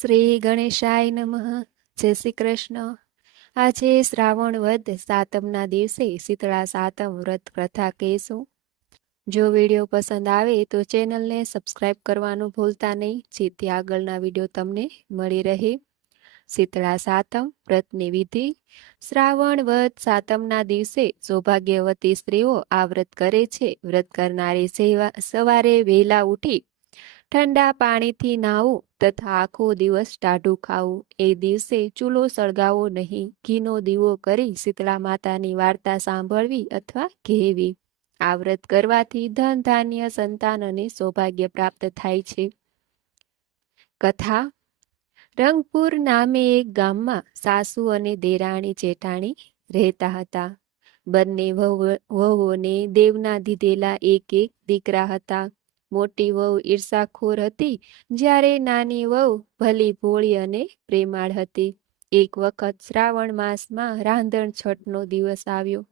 શ્રી ગણેશાય નમઃ. જય શ્રી કૃષ્ણ. આજે શ્રાવણ વદ સાતમના દિવસે શીતળા સાતમ વ્રત કથા કહેશું. જો વીડિયો પસંદ આવે તો ચેનલને સબસ્ક્રાઇબ કરવાનું ભૂલતા નહીં. જેથી આગળના વીડિયો તમને મળી રહે. શીતળા સાતમ વ્રતની વિધિ. શ્રાવણ વદ સાતમના દિવસે સૌભાગ્યવતી સ્ત્રીઓ આ વ્રત કરે છે. વ્રત કરનારી સેવા સવારે વહેલા ઉઠી ઠંડા પાણીથી નાહવું તથા આખો દિવસ ટાઢું ખાવું. એ દિવસે ચૂલો સળગાવો નહીં, ઘીનો દીવો કરી શીતળા માતાની વાર્તા સાંભળવી અથવા કહેવી આ વ્રત કરવાથી ધન, ધાન્ય, સંતાન અને સૌભાગ્ય પ્રાપ્ત થાય છે. કથા. રંગપુર નામે એક ગામમાં સાસુ અને દેરાણી જેઠાણી રહેતા હતા. બંને વહુઓને દેવના દીધેલા એક એક દીકરા હતા. મોટી વહુ ઈર્ષાખોર હતી, જ્યારે નાની વહુ ભલી ભોળી અને પ્રેમાળ હતી. એક વખત શ્રાવણ માસમાં રાંધણ છઠનો દિવસ આવ્યો.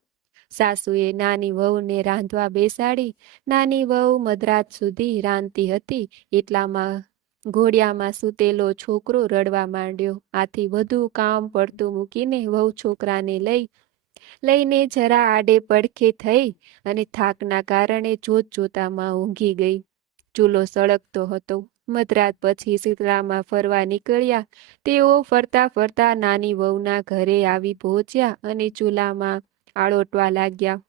સાસુએ નાની વહુને રાંધવા બેસાડી, નાની વહુ મધરાત સુધી રાંધતી હતી, એટલામાં ઘોડિયામાં સૂતેલો છોકરો રડવા માંડ્યો. આથી વધુ કામ પડતું મૂકીને વહુ છોકરાને લઈ લઈને જરા આડે પડખે થઈ અને થાકના કારણે જોત જોતામાં ઊંઘી ગઈ. ચૂલો સળગતો હતો. મધરાત પછી શીતળામાં ફરવા નીકળ્યા. તેઓ ફરતા ફરતા નાની વહુના ઘરે આવી પહોંચ્યા અને ચૂલામાં આળોટવા લાગ્યા.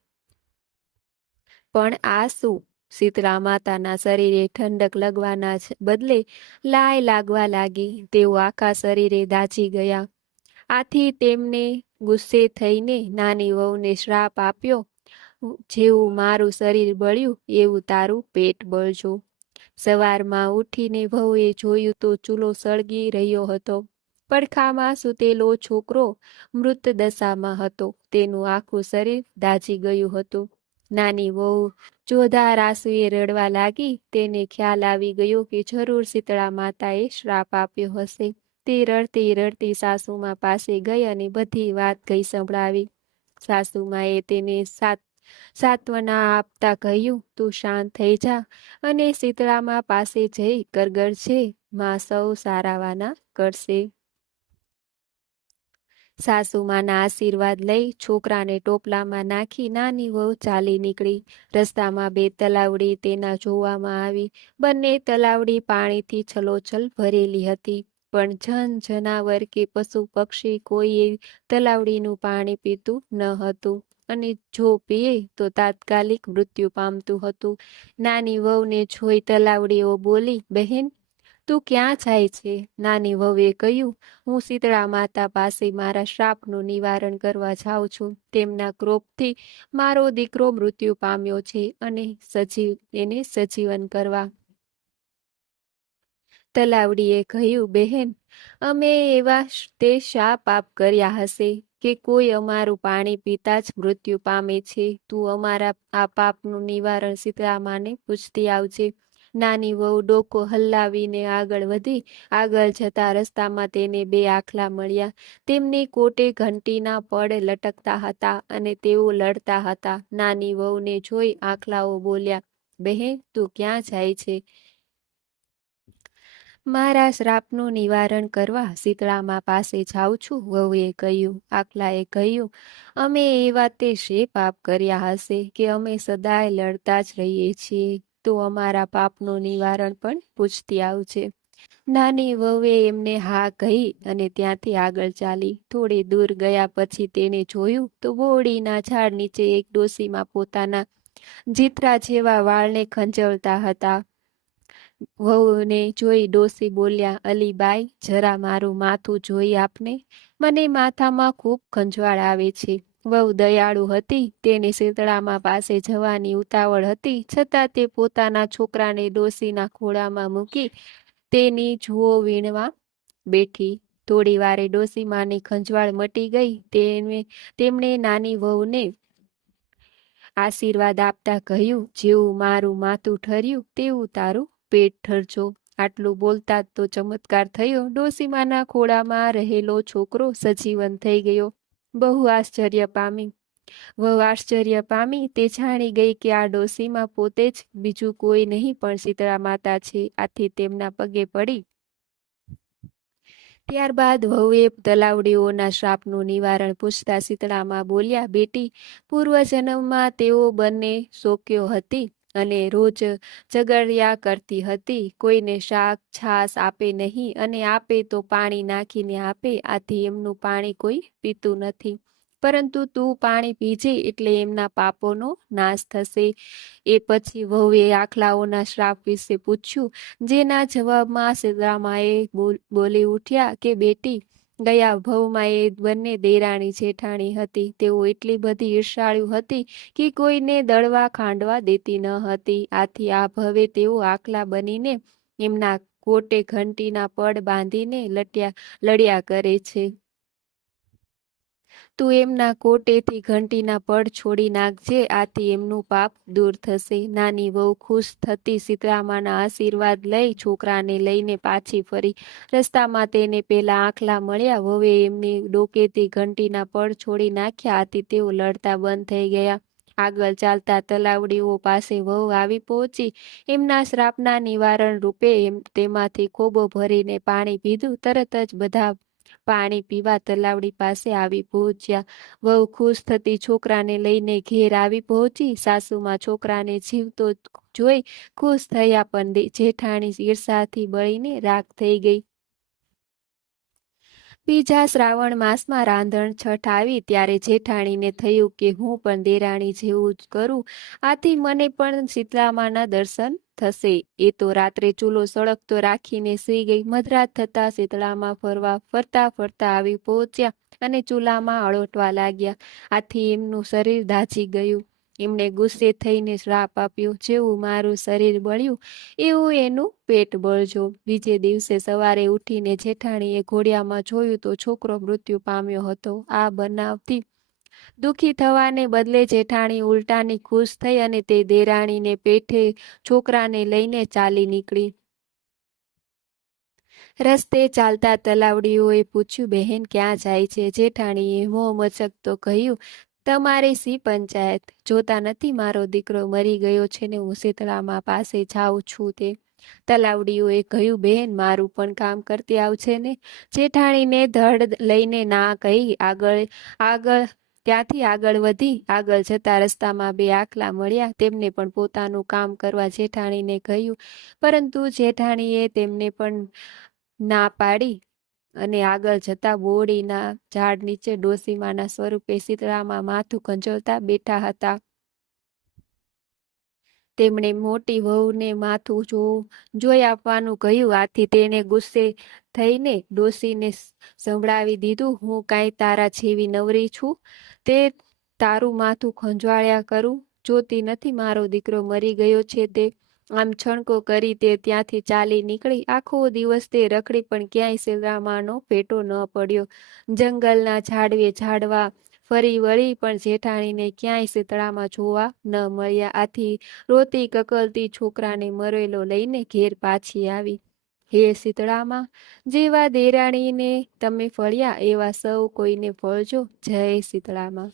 પણ આ શું? શીતળા માતાના શરીરે ઠંડક લગવાના બદલે લાય લાગવા લાગી. તેઓ આખા શરીરે દાઝી ગયા. આથી તેમને ગુસ્સે થઈને નાની વહુને શ્રાપ આપ્યો જેવું મારું શરીર બળ્યું, એવું તારું પેટ બળજો. સવારમાં ઉઠીને વહુએ જોયું તો ચૂલો સળગી રહ્યો હતો. પડખામાં સૂતેલો છોકરો મૃત દશામાં હતો. તેનું આખું શરીર દાઝી ગયું હતું. નાની વહુ જોધાર આંસુએ રડવા લાગી. તેને ખ્યાલ આવી ગયો કે જરૂર શીતળા માતાએ શ્રાપ આપ્યો હશે. તે રડતી રડતી સાસુમાં પાસે ગઈ અને બધી વાત ગઈ સંભળાવી. સાસુમાએ તેને સાત, સાત્વના આપતા કહ્યું, તું શાંત થઈ જા અને શીતળામાં પાસે જઈ કરગર છે, માં સૌ સારાવાના કરશે. સાસુમાના આશીર્વાદ લઈ છોકરાને ટોપલામાં નાખી નાની વહુ ચાલી નીકળી. રસ્તામાં બે તલાવડી તેના જોવામાં આવી. બંને તલાવડી પાણીથી છલોછલ ભરેલી હતી. પણ જન જનાવર કે પશુ પક્ષી કોઈ તલાવડીનું પાણી પીતું ન હતું. અને જો પીએ તો તાત્કાલિક મૃત્યુ પામતું હતું. નાની વહુને જોઈ તલાવડીઓ બોલી, બહેન, તું ક્યાં જાય છે? નાની વહુએ કહ્યું, હું શીતળા માતા પાસે મારા શ્રાપનું નિવારણ કરવા જાઉં છું. તેમના ક્રોપથી મારો દીકરો મૃત્યુ પામ્યો છે અને સજીવ, એને સજીવન કરવા તલાવડીએ કહ્યું, બહેન, અમે એવા તે શા પાપ કર્યા હશે કે કોઈ અમારું પાણી પીતા જ મૃત્યુ પામે છે. તું અમારા, આ પાપનું નિવારણ શીતળામાને પૂછતી આવજે. નાની વહુ ડોકો હલ્લાવીને આગળ વધી, આગળ જતા રસ્તામાં તેને બે આખલા મળ્યા. તેમની કોટે ઘંટીના પડ લટકતા હતા અને તેઓ લડતા હતા. નાની વહુને જોઈ આખલાઓ બોલ્યા, બહેન, તું ક્યાં જાય છે? મારા શ્રાપનું નિવારણ કરવા શીતળામાં પાસે જાઉં છું. વહુએ કહ્યું, આખલાએ કહ્યું, અમે એવા તે શે પાપ કર્યા હશે કે અમે સદાય લડતા જ રહીએ છીએ. તો અમારા પાપનું નિવારણ પણ પૂછતી આવશે નાની વહુએ એમને હા કહી અને ત્યાંથી આગળ ચાલી. થોડી દૂર ગયા પછી તેને જોયું તો બોડીના ઝાડ નીચે એક ડોસીમાં પોતાના જીતરા જેવા વાળને ખંજવતા હતા. વહુને જોઈ ડોસી બોલ્યા, અલીબાઈ, જરા મારું માથું જોઈ આપને? મને માથામાં ખૂબ ખંજવાળ આવે છે. વહુ દયાળુ હતી, તેને શીતળામાં પાસે જવાની ઉતાવળ હતી, છતાં તે પોતાના છોકરાને ડોસીના ખોળામાં મૂકી તેની જુઓ વીણવા બેઠી. થોડી વારે ડોસીમાની ખંજવાળ મટી ગઈ. તેને તેમણે નાની વહુને આશીર્વાદ આપતા કહ્યું, જેવું મારું માથું ઠર્યું, તેવું તારું પેટ ઠરજો. આટલું બોલતા તો ચમત્કાર થયો. ડોસીમાના ખોળામાં રહેલો છોકરો સજીવન થઈ ગયો. બહુ આશ્ચર્ય પામી. વહુ આશ્ચર્ય પામી. તે જાણી ગઈ કે આ ડોસીમાં પોતે જ બીજું કોઈ નહીં પણ શીતળા માતા છે. આથી તેમના પગે પડી. ત્યારબાદ વહુએ તલાવડીઓના શ્રાપનું નિવારણ પૂછતા શીતળામાં બોલ્યા, બેટી, પૂર્વજન્મમાં તેઓ બંને શોક્યો હતી. અને રોજ ઝઘડિયા કરતી હતી. કોઈને શાક, છાશ આપે નહીં અને આપે તો પાણી નાખીને આપે. આથી એમનું પાણી કોઈ પીતું નથી. પરંતુ તું પાણી પીજે એટલે એમના પાપોનો નાશ થશે. એ પછી વહુએ આખલાઓના શ્રાપ વિશે પૂછ્યું. જેના જવાબમાં સીતારામાએ બોલી ઉઠ્યા કે, બેટી ગયા ભવમાં એ બંને દેરાણી જેઠાણી હતી. તેઓ એટલી બધી ઈર્ષાળુ હતી કે કોઈને દળવા ખાંડવા દેતી ન હતી. આથી આ ભવે તેઓ આખલા બનીને એમના કોટે ઘંટીના પડ બાંધીને લટ્યા, લડ્યા કરે છે. તું એમના કોટેથી ઘંટીના પડ છોડી નાખજે આથી એમનું પાપ દૂર થશે. નાની વહુ ખુશ થતી સીતરામાના આશીર્વાદ લઈ છોકરાને લઈને પાછી ફરી. રસ્તામાં તેને પેલા આંખલા મળ્યા. વવે એમની ડોકેથી ઘંટીના પડ છોડી નાખ્યા. આથી તેઓ લડતા બંધ થઈ ગયા. આગળ ચાલતા તલાવડીઓ પાસે વહુ આવી પહોંચી. એમના શ્રાપના નિવારણ રૂપે એમ તેમાંથી ખોબો ભરીને પાણી પીધું. તરત જ બધા પાણી પીવા તલાવડી પાસે આવી પહોંચ્યા. વહુ ખુશ થતી છોકરાને લઈને ઘેર આવી પહોંચી. સાસુમાં છોકરાને જીવતો જોઈ ખુશ થયા, પણ જેઠાણી ઈર્ષાથી બળીને રાખ થઈ ગઈ. બીજા શ્રાવણ માસમાં રાંધણ છઠ આવી ત્યારે જેઠાણીને થયું કે હું પણ દેરાણી જેવું જ કરું. આથી મને પણ શીતલામાના દર્શન થશે. એ તો રાત્રે ચૂલો સળગતો રાખીને સૂઈ ગઈ. મધરાત થતા શીતળામાં ફરવા ફરતા ફરતા આવી પહોંચ્યા અને ચૂલામાં અળોટવા લાગ્યા. આથી એમનું શરીર દાઝી ગયું. એમણે ગુસ્સે થઈને શ્રાપ આપ્યો. જેવું મારું શરીર બળ્યું, એવું એનું પેટ બળજો. બીજે દિવસે સવારે ઉઠીને જેઠાણીએ ઘોડિયામાં જોયું તો છોકરો મૃત્યુ પામ્યો હતો. આ બનાવથી દુઃખી થવાને બદલે જેઠાણી ઉલટાની ખુશ થઈ અને તે દેરાણીને પેઠે છોકરાને લઈને ચાલી નીકળી. રસ્તે ચાલતા તલાવડીઓએ પૂછ્યું, બહેન, ક્યાં જાય છે? જેઠાણીએ મોં મચકતો કહ્યું તમારી સી પંચાયત. જોતા નથી મારો દીકરો મરી ગયો છે ને હું શીતળામાં પાસે જાઉં છું તે. તલાવડીઓએ કહ્યું, બહેન, મારું પણ કામ કરતી આવશે ને. જેઠાણીને ધડ લઈને ના કહી, આગળ આગળ, ત્યાંથી આગળ વધી. આગળ જતા રસ્તામાં બે આખલા મળ્યા, તેમને પણ પોતાનું કામ કરવા જેઠાણીને કહ્યું. પરંતુ જેઠાણીએ તેમને પણ ના પાડી. અને આગળ જતા બોડીના ઝાડ નીચે ડોસીમાના સ્વરૂપે શીતળામાં માથું કંજોલતા બેઠા હતા. તેમણે મોટી વહુને માથું જો, જોઈ આપવાનું કહ્યું. આથી તેને ગુસ્સે થઈને ડોસીને સંભળાવી દીધું. હું કાંઈ તારા જેવી નવરી છું. તે તારું માથું ખંજવાળ્યા કરું. જોતી નથી મારો દીકરો મરી ગયો છે તે આમ છણકો કરી તે ત્યાંથી ચાલી નીકળી. આખો દિવસ તે રખડી પણ ક્યાંય સિલરામાનો પેટો ન પડ્યો. જંગલના ઝાડવે ઝાડવા ફરી વળી પણ જેઠાણીને ક્યાંય શીતળામાં જોવા ન મળ્યા. આથી રોતી કકલતી છોકરાને મરેલો લઈને ઘેર પાછી આવી. હે શીતળામાં, જેવા દેરાણીને તમે ફળ્યા, એવા સૌ કોઈને ફળજો. જય શીતળામાં.